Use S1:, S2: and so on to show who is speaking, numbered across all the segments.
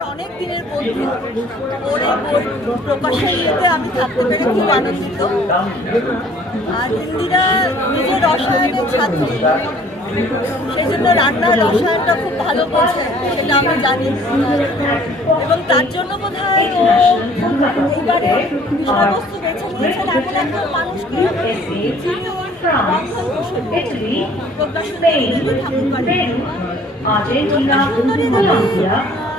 S1: অনেক দিনের বন্ধু ওর এই বই প্রকাশের ইয়েতে আমি থাকতে পেরে খুব আনন্দিত। আর ইন্দিরা নিজের রসায়নের ছাত্রী। সেই জন্য রান্নার রসায়নটা খুব ভালো বোঝে সেটা আমি জানি। এবং তার জন্য বোধ হয় ও এইবারে বিষয়বস্তু বেছে নিয়েছেন এমন মানুষকে প্রকাশনী ঠাকুর বাড়ি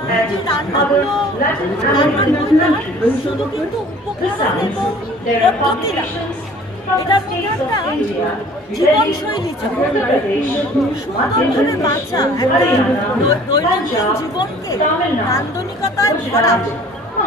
S2: Latin American countries.
S1: শুধু কিন্তু উপকরণ এবং জীবনকে নান্দনিকতায় ভরা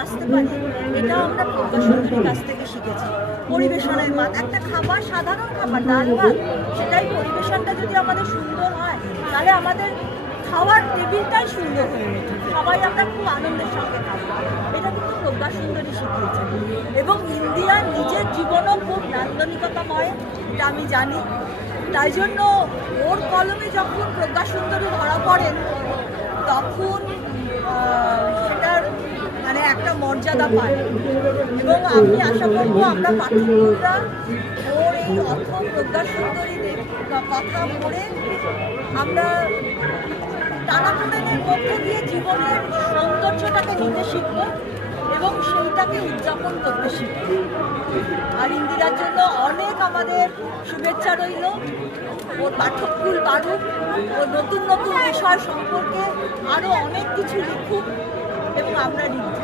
S1: বাঁচতে পারি এটা আমরা প্রকাশনীর কাছ থেকে শিখেছি। পরিবেশনের মান একটা খাবার, সাধারণ খাবার, ডাল, ভাত, সেটাই পরিবেশনটা যদি আমাদের সুন্দর হয়, তাহলে আমাদের খাওয়ার টেবিলটাই সুন্দর হয়ে ওঠে। সবাই আমরা খুব আনন্দের সঙ্গে খাব। এটা কিন্তু প্রজ্ঞা সুন্দরী শিখিয়েছে। এবং ইন্দিয়ার নিজের জীবনও খুব নান্দনিকতাময়, এটা আমি জানি। তাই জন্য ওর কলমে যখন প্রজ্ঞা সুন্দরী ধরা পড়েন, তখন মর্যাদা পায়। এবং আমি আশা করব আমরা পাঠকরা ওর এই অর্থ প্রজ্ঞা সুন্দরীদের কথা পড়ে আমরা টানাপোড়েনের মধ্যে দিয়ে জীবনের সৌন্দর্যটাকে নিতে শিখব এবং সেইটাকে উদযাপন করতে শিখব। আর ইন্দিরার জন্য অনেক আমাদের শুভেচ্ছা রইল। ওর পাঠককুল বাড়ুক। ও নতুন নতুন বিষয় সম্পর্কে আরও অনেক কিছু লিখুক এবং আমরা লিখব।